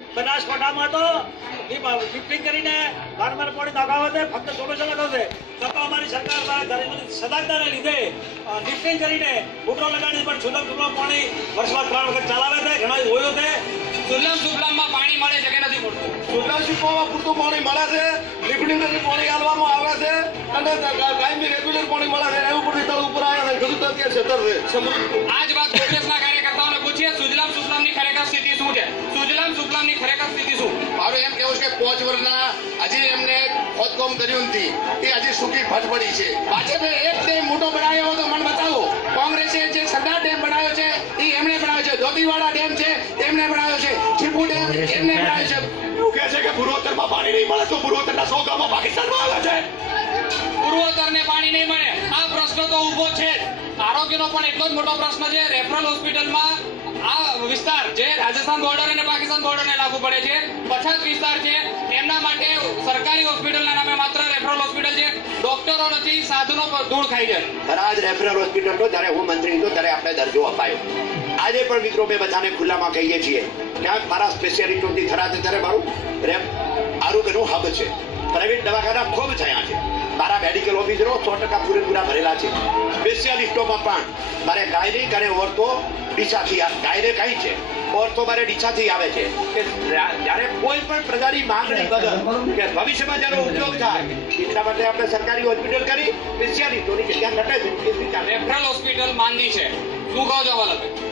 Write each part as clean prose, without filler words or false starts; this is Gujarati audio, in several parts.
બનાસકાંઠામાં તો શિફ્ટિંગ કરીને વારંવાર પાણી નાખાવે છે, ફક્ત ચોમાસા લગાવે છે. છતાં અમારી સરકાર દ્વારા સજાગતાને લીધે શિફ્ટિંગ કરીને મોટરો લગાડી પણ સુલભ સુલભ પાણી વર્ષમાં 3 વખત ચલાવે છે. ઘણા હોયો છે. સુલભ સુફલામમાં પાણી મળે છે કે નથી મળતું? સુલભ સુફલામમાં પૂરતું પાણી મળે છે, લિક્વિડથી પાણી આલવામાં આવે છે અને કાયમી રેગ્યુલર પાણી મળે છે. એવું બધું તળ ઉપર આવે છે, ખેડૂતો કે છેતર છે. આ જ વાત કોંગ્રેસના કાર્યકર્તાઓને પૂછીએ, સુજલામ સુફલામની ખરેખર સ્થિતિ શું છે? સુજલામ સુફલામની ખરેખર સ્થિતિ શું? મારું એમ કેવું છે કે 5 વર્ષના હજી એમને ખોદકામ કર્યું નથી, એ હજી સૂકી ફટ પડી છે. ભાજપે એક ડેમ મોટો બનાવ્યો તો મને બતાવો. કોંગ્રેસે જે સરદાર ડેમ બનાવ્યો છે એ એમણે બનાવ્યો છે. ધોબીવાડા ડેમ છે એમણે બનાવ્યો છે. ચીપુ ડેમ એમને બનાવ્યો છે. એવું કહે છે કે પૂર્વોત્તરમાં પાણી નહીં મળે તો પૂર્વોત્તરના 100 ગામો પાકિસ્તાનમાં આવે છે. પૂર્વોત્તરને પાણી નહીં મળે, આ પ્રશ્ન તો ઉભો છે. આરોગ્યનો પણ એટલો જ મોટો પ્રશ્ન છે. રેફરલ હોસ્પિટલમાં આ વિસ્તાર જે રાજસ્થાન બોર્ડર અને પાકિસ્તાન બોર્ડરને લાગુ પડે છે, પછાત વિસ્તાર છે, એમના માટે સરકારી હોસ્પિટલના નામે માત્ર રેફરલ હોસ્પિટલ છે. ડોક્ટરો નથી, સાધનો ધૂળ ખાઈ જાય. થરાદ રેફરલ હોસ્પિટલ તો જ્યારે હું મંત્રી હતો ત્યારે આપણે દરજ્જો અપાયો. આજે પણ મિત્રો મેં બધાને ખુલ્લામાં કહીએ છીએ ક્યાંક મારા સ્પેશિયાલિસ્ટોથી થરાદ ત્યારે મારું આરોગ્યનું હબ છે. પ્રાઇવેટ દવાખાના ખૂબ થયા છે. મારા મેડિકલ ઓફિસરો 100% પૂરેપૂરા ભરેલા છે. સ્પેશિયાલિસ્ટોમાં પણ મારે ગાયનિક અને ઓર્થો ડીસાથી ગાયને કઈ છે, ઓર્થો મારે ડીસાથી આવે છે કે જ્યારે કોઈ પણ પ્રજાની માંગણી વગર કે ભવિષ્યમાં જ્યારે ઉપયોગ થાય એટલા માટે આપણે સરકારી હોસ્પિટલ કરી સ્પેશિયાલિસ્ટોની જગ્યા ઘટે છે. રેફરલ હોસ્પિટલ માંદી છે, શું કહો છો વલ્લભભાઈ?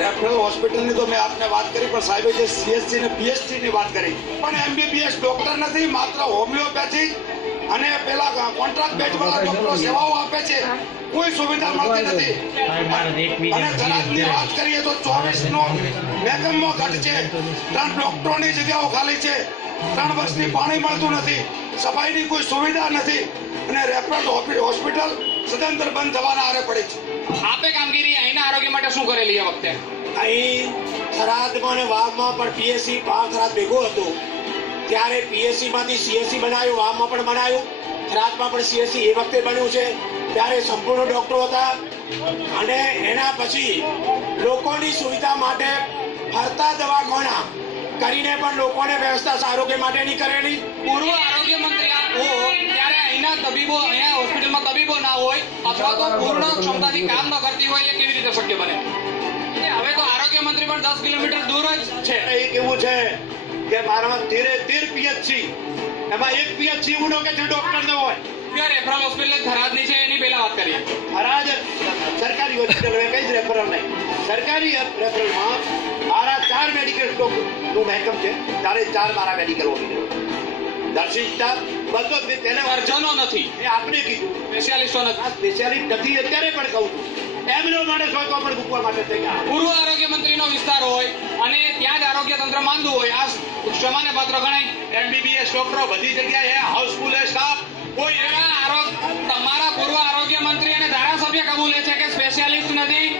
રેફરલ હોસ્પિટલની તો મેં આપને વાત કરી, પણ સાહેબે જે સીએસસી ને પીએચડી ની વાત કરી, પણ એમબીબીએસ ડોક્ટર નથી, માત્ર હોમિયોપેથી અને પેલા કોન્ટ્રાક્ટ બેઝ વાળા ડોક્ટરો સેવાઓ આપે છે. કોઈ સુવિધા મળતી નથી. અને થરાદની વાત કરીએ તો 24 નો વેકમમાં ઘટ છે. 3 ડોક્ટરોની જગ્યાઓ ખાલી છે. 3 વર્ષથી પાણી મળતું નથી, સફાઈની કોઈ સુવિધા નથી અને રેફરલ હોસ્પિટલ સદંતર બંધ થવાના આરે પડી છે. આપે કામગીરી અહીંના આરોગ્ય માટે શું કરેલી આ વખતે? અહીં થરાદમાં અને વાવમાં પણ પીએસસી વાવ થરાદ ભેગું હતું ત્યારે પીએસસી માંથી સીએસસી બનાવ્યું, વાવમાં પણ બનાવ્યું, થરાદમાં પણ સીએસસી એ વખતે બન્યું છે. ત્યારે સંપૂર્ણ ડોક્ટરો હતા અને એના પછી લોકોની સુવિધા માટે ફરતા દવાખાના કરીને પણ લોકોને વ્યવસ્થા આરોગ્ય માટેની કરેલી. પૂર્વ આરોગ્ય મંત્રી આપ હો ત્યારે અહીંના તબીબો, અહીંયા હોસ્પિટલમાં તબીબો ના હોય અથવા તો પૂર્ણ ક્ષમતાથી કામ ન કરતી હોય, એ કેવી રીતે શક્ય બને? હવે તો આરોગ્ય મંત્રી પણ 10 કિલોમીટર દૂર જ છે. એ કેવું છે કે મારા 13 પીએચસી એમાં એક પીએચસી એવું ન કે જે ડોક્ટર ન હોય. રેફરલ હોસ્પિટલ થરાદની છે એની પહેલા વાત કરીએ. થરાદ સરકારી હોસ્પિટલ કઈ જ રેફરલ નહીં. સરકારી રેફરલમાં મારા 4 મેડિકલ સ્ટોકનું મહેકમ છે, ત્યારે 4 મારા મેડિકલ ઓફિસર નર્સિંગ સ્ટાફ બધો તેને સર્જનો નથી, એ આપણે કીધું સ્પેશિયાલિસ્ટો નથી. સ્પેશિયાલિસ્ટ નથી અત્યારે પણ કહું છું. એમનો માણસ હોય તો પણ મૂકવા માટે તૈયાર. પૂર્વ આરોગ્ય મંત્રીનો વિસ્તાર હોય અને ત્યાં જ આરોગ્ય તંત્ર માંદું હોય, આ ક્ષમાને પાત્ર ગણાય. એમબીબીએસ ડોક્ટરો બધી જગ્યાએ હાઉસફુલ સ્ટાફ. કોઈ તમારા પૂર્વ આરોગ્ય મંત્રી અને ધારાસભ્ય કબૂલે છે કે સ્પેશિયાલિસ્ટ નથી,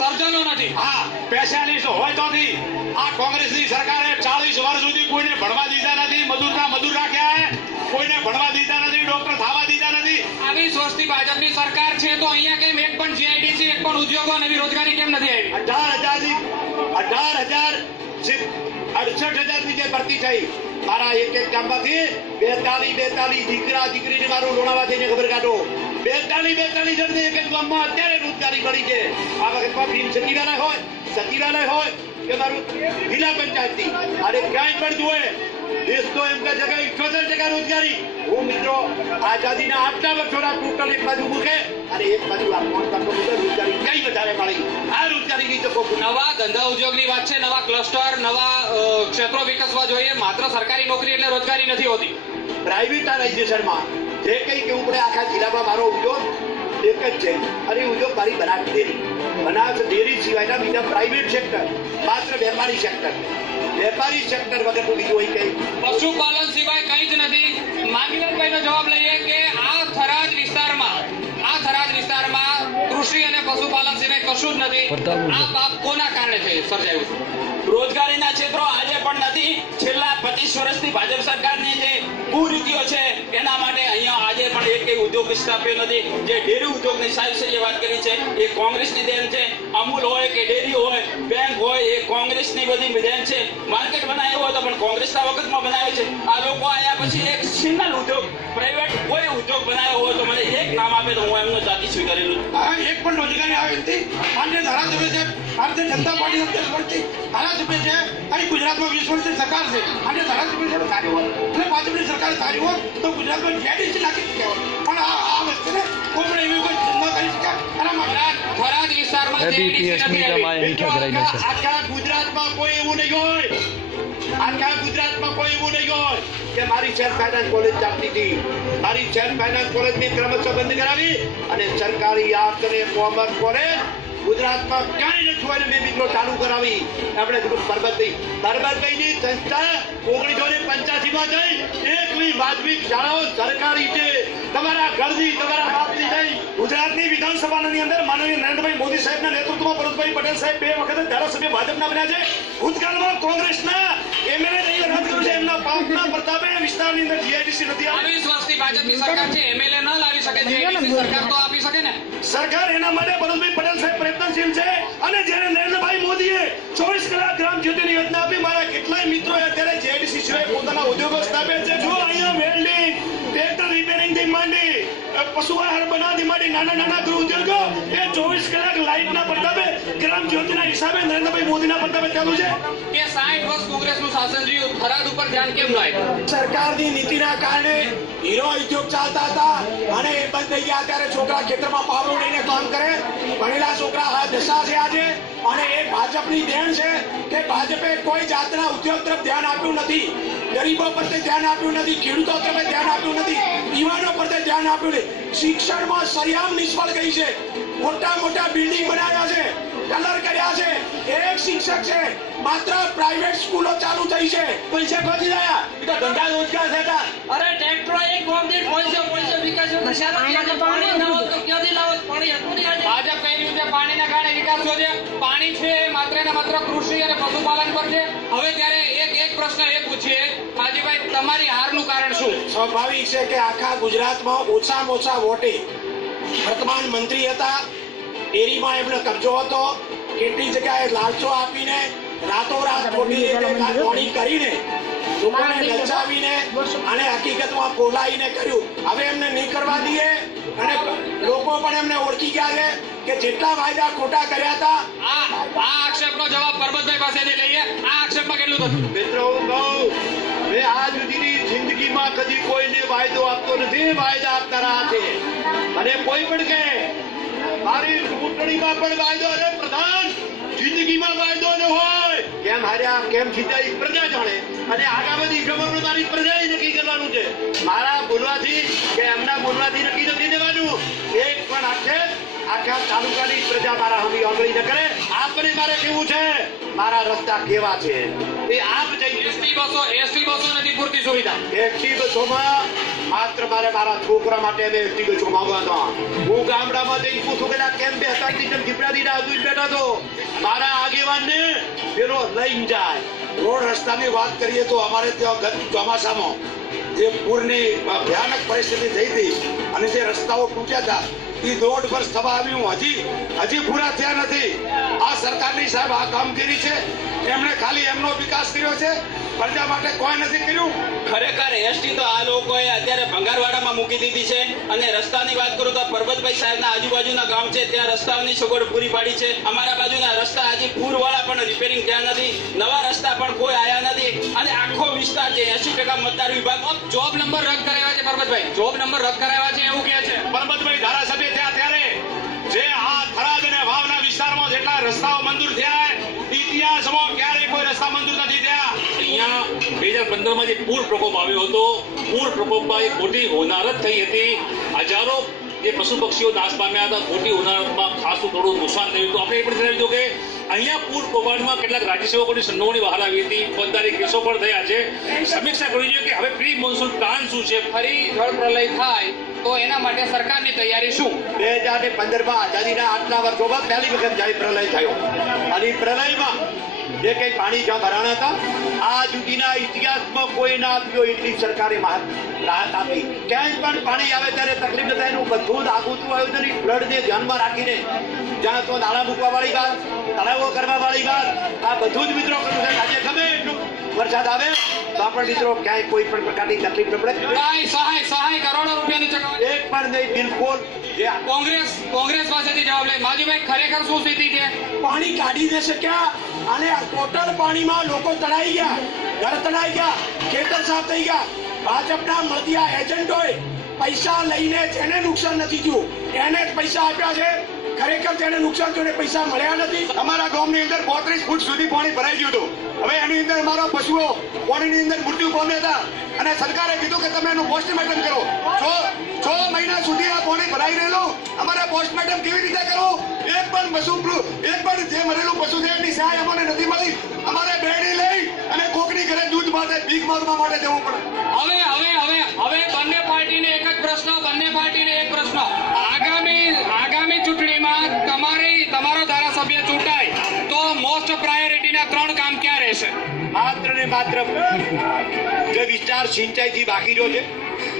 સર્જનો નથી. હા, સ્પેશિયાલિસ્ટ હોય તો નથી. આ કોંગ્રેસની સરકારે 40 વર્ષ સુધી કોઈને ભણવા દીધા નથી. મજૂરના મજૂર રાખ્યા, કોઈને ભણવા દીધા નથી, ડોક્ટર થવા દીધા નથી. આવી સ્વસ્તી ભાજપની સરકાર છે તો અહીંયા કેમ એક પણ જીઆઈડીસી, એક પણ ઉદ્યોગો, નવી રોજગારી કેમ નથી આવી? 18,000 ની જે ભરતી થઈ મારા એક ગામમાંથી 42 દીકરી મારું લોણાવા જઈને ખબર કાઢો. 42 જણને એક ગામમાં અત્યારે રોજગારી મળી છે. આ વખતમાં બિન સચિવાલય હોય કે મારું જિલ્લા પંચાયતની અને ક્યાંય પણ જોઈએ દેશ તો એમ કે જગ્યાએ 78% રોજગારી. હું મિત્રો આઝાદીના આટલા વર્ષોના ટોટલ એક બાજુ મૂકે અને એક બાજુ રોજગારી કઈ વધારે મળી. આ રોજગારીની તકો નવા ધંધા ઉદ્યોગની વાત છે, નવા ક્લસ્ટર, નવા ક્ષેત્રો વિકસવા જોઈએ. માત્ર સરકારી નોકરી એટલે રોજગારી નથી હોતી. પ્રાઇવેટાઇઝેશનમાં જે કંઈ કેવું પડે આખા જિલ્લામાં મારો ઉદ્યોગ એક જ છે અને ઉદ્યોગ મારી બનાસ ડેરી સિવાયના બીજા પ્રાઇવેટ સેક્ટર, માત્ર વેપારી સેક્ટર વગરનું બીજું હોય કઈ પશુપાલન સિવાય કંઈ જ નથી. માંગીલાલભાઈનો જવાબ લઈએ કે આ થરાદ વિસ્તારમાં કૃષિ અને પશુપાલન સિવાય કશું જ નથી. આ પાપ કોના કારણે સર્જાયું? રોજગારીના ક્ષેત્રો આજે પણ નથી. છેલ્લા 25 વર્ષથી ભાજપ સરકારની જે કુરીતિઓ છે એના માટે અહીંયા આજે પણ એક ઉદ્યોગ સ્થાપ્યો નથી. જે ડેરી ઉદ્યોગની સાહેબ વાત કરી છે એ કોંગ્રેસની દેન છે. અમૂલ હોય કે ડેરી હોય, બેંક હોય, એ કોંગ્રેસની બધી દેન છે. માર્કેટ બનાવ્યો હોય તો પણ કોંગ્રેસના વખતમાં બનાવ્યો છે. આ લોકો આયા પછી એક સિંગલ ઉદ્યોગ, પ્રાઇવેટ કોઈ ઉદ્યોગ બનાવ્યો હોય તો મને એક નામ આપે તો હું એમનો જાતિ સ્વીકારેલું. એક પણ રોજગારી આવે નથી. માન્ય ધારાસભ્ય છે, ભારતીય જનતા પાર્ટી 10 વર્ષથી ધારાસભ્ય છે. અહીં ગુજરાતમાં 20 વર્ષથી સરકાર છે. માન્ય ધારાસભ્ય છે સારી હોય એટલે ભાજપની સરકાર સારી હોય તો ગુજરાતમાં જેડીસી નાખી શક્યા હોય. પણ આ વસ્તુને કોઈ પણ એવી કોઈ ધંધો કરી શક્યા એના માટે થરાદ વિસ્તારમાં આખા ગુજરાતમાં કોઈ એવું નહીં હોય, આખા ગુજરાતમાં કોઈ એવું નહીં હોય કે મારી શેર ફાઇનાન્સ કોલેજ ચાલતી હતી, મારી શેર ફાઇનાન્સ કોલેજની ક્રમશઃ બંધ કરાવી અને સરકારી આર્ટ્સ અને કોમર્સ કોલેજ ગુજરાતમાં ક્યાંય નથી હોય મેં મિત્રો ચાલુ કરાવી. આપણે પરબતભાઈની સંસ્થા 1985માં જઈ એકવી વાજબી શાળાઓ સરકારી છે. તમારા ઘરની તમારા બાપની નહીં. ગુજરાતની વિધાનસભાની અંદર માનનીય નરેન્દ્રભાઈ મોદી સાહેબના નેતૃત્વમાં પરબતભાઈ પટેલ સાહેબ 2 વખત ધારાસભ્ય ભાજપના બન્યા છે. ભૂતકાળમાં કોંગ્રેસના એમએલએ રદ કર્યું છે. એમના પાપના પ્રતાપે વિસ્તારની અંદર જીઆઈડીસી નથી આવી. 20 વર્ષથી ભાજપની સરકાર છે, એમએલએ ન લાવી શકે, જીઆઈડીસી સરકાર તો આપી શકે ને. સરકાર એના માટે પરબતભાઈ પટેલ સાહેબ પ્રયત્નશીલ છે. અને જ્યારે નરેન્દ્રભાઈ મોદીએ 24 કલાક ગ્રામ જ્યોતિની યોજના આપી, મારા કેટલાય મિત્રોએ અત્યારે જીઆઈડીસી સિવાય પોતાના ઉદ્યોગો સ્થાપ્યા છે. જો અહીંયા વેલ્ડિંગ, ટ્રેક્ટર રિપેરિંગ થી માંડી, પશુ આહાર બનાવતી માંડી નાના ગૃહ ઉદ્યોગો એ 24 કલાક લાઇટના પ્રતાપે ગ્રામ જ્યોતિના હિસાબે નરેન્દ્રભાઈ મોદીના પ્રતાપે ચાલુ છે. કે 60 વર્ષ કોંગ્રેસનું શાસન રહ્યું, થરાદ ઉપર ધ્યાન કેમ ન આપ્યું? સરકારની નીતિના કારણે હીરો ઉદ્યોગ ચાલતા હતા અને એ બંધ થઈ ગયા. ત્યારે છોકરા ખેતરમાં પાવડો લઈને કામ કરે. ભણેલા છોકરા આ દશા છે આજે. અને એ ભાજપની દેન છે કે ભાજપે કોઈ જાતના ઉદ્યોગ તરફ ધ્યાન આપ્યું નથી, ગરીબો પ્રત્યે ધ્યાન આપ્યું નથી, ખેડૂતો તરફ ધ્યાન આપ્યું નથી, યુવાનો પ્રત્યે ધ્યાન આપ્યું નથી. શિક્ષણમાં સરિયામ નિષ્ફળ ગઈ છે. મોટા બિલ્ડિંગ બનાવ્યા છે, કલર કર્યા છે. એક શિક્ષક છે, માત્ર પ્રાઇવેટ સ્કૂલો ચાલુ થઈ છે. પૈસા ખોટી રહ્યા તો ધંધા રોજગાર થતા. અરે ટ્રેક્ટરો એક ગોમદીઠ પૈસા વિકાસ પાણી ના હોત તો ક્યાંથી લાવત? પાણી હતું નહીં આજે. ભાજપ કહી રહ્યું છે પાણીના કારણે વિકાસ થયો છે. પાણી છે માત્ર ને માત્ર કૃષિ અને પશુપાલન પર છે. હવે ત્યારે એક પ્રશ્ન એ પૂછીએ, માજીભાઈ, તમારી હારનું કારણ શું? સ્વાભાવિક છે કે આખા ગુજરાતમાં ઓછામાં ઓછા વોટે વર્તમાન મંત્રી હતા, ડેરીમાં એમનો કબજો હતો. કેટલી જગ્યાએ લાલચો આપીને રાતોરાત ખોટી રીતે ચોરી કરીને લોકોને લલચાવીને અને હકીકતમાં બોલાવીને કર્યું. હવે એમને નહીં કરવા દઈએ અને લોકો પણ એમને ઓળખી ગયા છે કે જેટલા વાયદા ખોટા કર્યા હતા. આ આક્ષેપનો જવાબ પરબતભાઈ પાસેથી લઈએ. આ આક્ષેપમાં કેટલું થતું? મિત્રો હું કહું, મેં આજ સુધીની જિંદગીમાં કદી કોઈને વાયદો આપતો નથી. વાયદા આપનારા છે. અને કોઈ પણ કહે મારી ચૂંટણીમાં પણ વાયદો, અરે પ્રધાન જિંદગીમાં વાયદો ન હોય. કેમ હાર્યા કેમ જીત્યા પ્રજા જાણે. અને આગામી ખબરનું તારી પ્રજાએ નક્કી કરવાનું છે. મારા બોલવાથી કે એમના બોલવાથી નક્કી નથી દેવાનું. એક પણ આખા તાલુકાની પ્રજા મારા હમી આંગળી ન કરે. આપણે મારે કેવું છે, મારા રસ્તા કેવા છે એ આપ જઈ. એસટી બસો નથી પૂરતી સુવિધા. એસટી બસોમાં માત્ર મારા છોકરા માટે અમે એસટી બસો માંગવા હતા. હું ગામડામાં જઈને પૂછું કે કેમ બે હતા જીપડાથી હજુ બેઠા તો મારા આગેવાનને પેલો લઈને જાય. રોડ રસ્તાની વાત કરીએ તો અમારે ત્યાં ગત ચોમાસામાં જે પૂરની ભયાનક પરિસ્થિતિ થઈ હતી અને જે રસ્તાઓ તૂટ્યા હતા એ 1.5 વર્ષ થવા આવ્યું, હજી પૂરા થયા નથી. આ સરકારની સાહેબ આ કામગીરી છે. એમણે ખાલી એમનો વિકાસ કર્યો છે, પ્રજા માટે કોઈ નથી કર્યું. ખરેખર એસટી તો આ લોકોએ અત્યારે ભંગારવાડામાં મૂકી દીધી છે. અને રસ્તાની વાત કરું તો પરબતભાઈ સાહેબના આજુબાજુના ગામ છે ત્યાં રસ્તાની સગવડ પૂરી પાડી છે. અમારા બાજુના રસ્તા હજી પૂરવાળા પણ રિપેરિંગ થયા નથી, નવા રસ્તા પણ કોઈ આયા નથી. અને આખો વિસ્તાર છે 80% મતદાર વિભાગ. જોબ નંબર રદ કરાવ્યા છે પરબતભાઈ, જોબ નંબર રદ કરાવ્યા છે એવું કહે છે પરબતભાઈ ધારાસભ્ય થયા ત્યારે જે આ થરાદ અને વાવના વિસ્તારમાં જેટલા રસ્તાઓ મંજૂર થયા ઇતિહાસમાં ક્યારેય કોઈ રસ્તા મંજૂર નથી થયા. અહીંયા 2015માં જે પૂર પ્રકોપ આવ્યો હતો, પૂર પ્રકોપમાં એક મોટી હોનારત થઈ હતી. હજારો જે પશુ પક્ષીઓ નાશ પામ્યા હતા. મોટી હોનારતમાં ખાસું થોડું નુકસાન થયું હતું. આપણે એ પણ જણાવી દો કે અહીંયા પૂર કૌભાંડમાં કેટલાક રાજ્ય સેવકોની સંડોવણી બહાર આવી હતી. ફોજદારી કેસો પણ થયા છે. સમીક્ષા કરવી જોઈએ કે હવે પ્રી મોન્સૂન પ્લાન શું છે. ફરી જળ પ્રલય થાય તો એના માટે સરકારની તૈયારી શું? 2015માં આઝાદીના આટલા વર્ષોમાં પહેલી વખત જ્યારે પ્રલય થયો અને પ્રલયમાં જે કંઈ પાણી જ્યાં ભરાણા હતા આ સુધીના ઇતિહાસમાં કોઈ ના આપ્યો એટલી સરકારે રાહત આપી. ક્યાંય પણ પાણી આવે ત્યારે તકલીફ ન થાય એનું બધું જ આગોતરું આયોજન ફ્લડને ધ્યાનમાં રાખીને જ્યાં તો નાળા મૂકવા વાળી વાત, તળાવો કરવા વાળી વાત, આ બધું જ મિત્રો કર્યું છે. આજે ગમે એટલું વરસાદ આવે તો પણ મિત્રો ક્યાંય કોઈ પણ પ્રકારની તકલીફ ન પડે. સહાય કરોડો રૂપિયાની ચૂકવણી એક પણ નહીં, બિલકુલ. જે કોંગ્રેસ પાસેથી જવાબ લે. માજીભાઈ, ખરેખર શું સ્થિતિ છે? પાણી કાઢી દે શક્યા અને ટોટલ પાણીમાં લોકો તણાઈ ગયા, ઘર તણાઈ ગયા, ખેતર સાફ થઈ ગયા. ભાજપના મળતિયા એજન્ટોએ પૈસા લઈને જેને નુકસાન નથી થયું એને જ પૈસા આપ્યા છે. ખરેખર જેને નુકસાન થયું એને પૈસા મળ્યા નથી. અમારા ગામની અંદર 32 ફૂટ સુધી પાણી ભરાઈ ગયું હતું. હવે એની અંદર અમારા પશુઓ પાણીની અંદર મૃત્યુ પામ્યા હતા અને સરકારે કીધું કે તમે એનું પોસ્ટમોર્ટમ કરો. 6 મહિના સુધી આ પાણી ભરાઈ રહેલું. અમારે પોસ્ટમોર્ટમ કેવી રીતે કરવું? એક પણ જે મરેલું પશુ છે એની સહાય અમને નથી મળી. અમારે બેડી લઈ અને કોકની ઘરે દૂધ માટે ભીખ માંગવા માટે જવું પડે. હવે બંને પાર્ટીને એક પ્રશ્ન. આગામી ચૂંટણીમાં તમારો ધારાસભ્ય ચૂંટાય તો મોસ્ટ પ્રાયોરિટીના 3 કામ ક્યાં રહેશે? માત્ર ને માત્ર જે વિસ્તાર સિંચાઈથી બાકી રહ્યો છે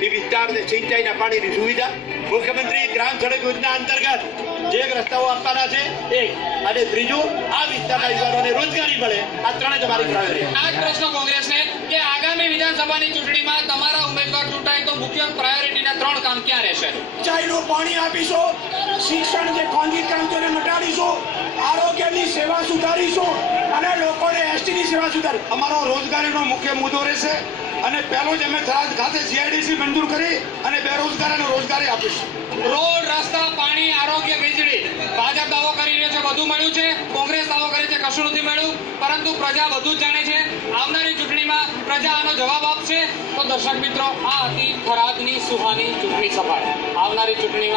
એ વિસ્તારને સિંચાઈના પાણીની સુવિધા, મુખ્યમંત્રી ગ્રામ સડક યોજના અંતર્ગત જે રસ્તાઓ આપવાના છે એક, અને ત્રીજું આ વિસ્તારના યુવાનોને રોજગારી મળે. આ 3 જ અમારી પ્રાયોરિટી. આ જ પ્રશ્ન કોંગ્રેસને કે આગામી વિધાનસભાની ચૂંટણીમાં તમારા ઉમેદવાર ચૂંટાય તો મુખ્ય પ્રાયોરિટીના 3 કામ ક્યાં રહેશે? સિંચાઈનું પાણી આપીશું, શિક્ષણ જે ખોંદિત કામ છે એને મટાડીશું, આરોગ્યની સેવા સુધારીશું અને લોકોને એસટીની સેવા સુધારી. અમારો રોજગારીનો મુખ્ય મુદ્દો રહેશે અને પહેલો જ અમે થરાદ ખાતે CIDC મંજૂર કરી અને બેરોજગારોને રોજગારી આપીશું. રોડ, રસ્તા, પાણી, આરોગ્ય, વીજળી. ભાજપ દાવો કરી રહ્યો છે બધું મળ્યું છે, કોંગ્રેસ દાવો કરે છે કશું નથી મળ્યું, પરંતુ પ્રજા બધું જ જાણે છે. આવનારી ચૂંટણીમાં પ્રજા આનો જવાબ આપશે. તો દર્શક મિત્રો, આ હતી થરાદની સુહાની ચૂંટણી સભા. આવનારી ચૂંટણીમાં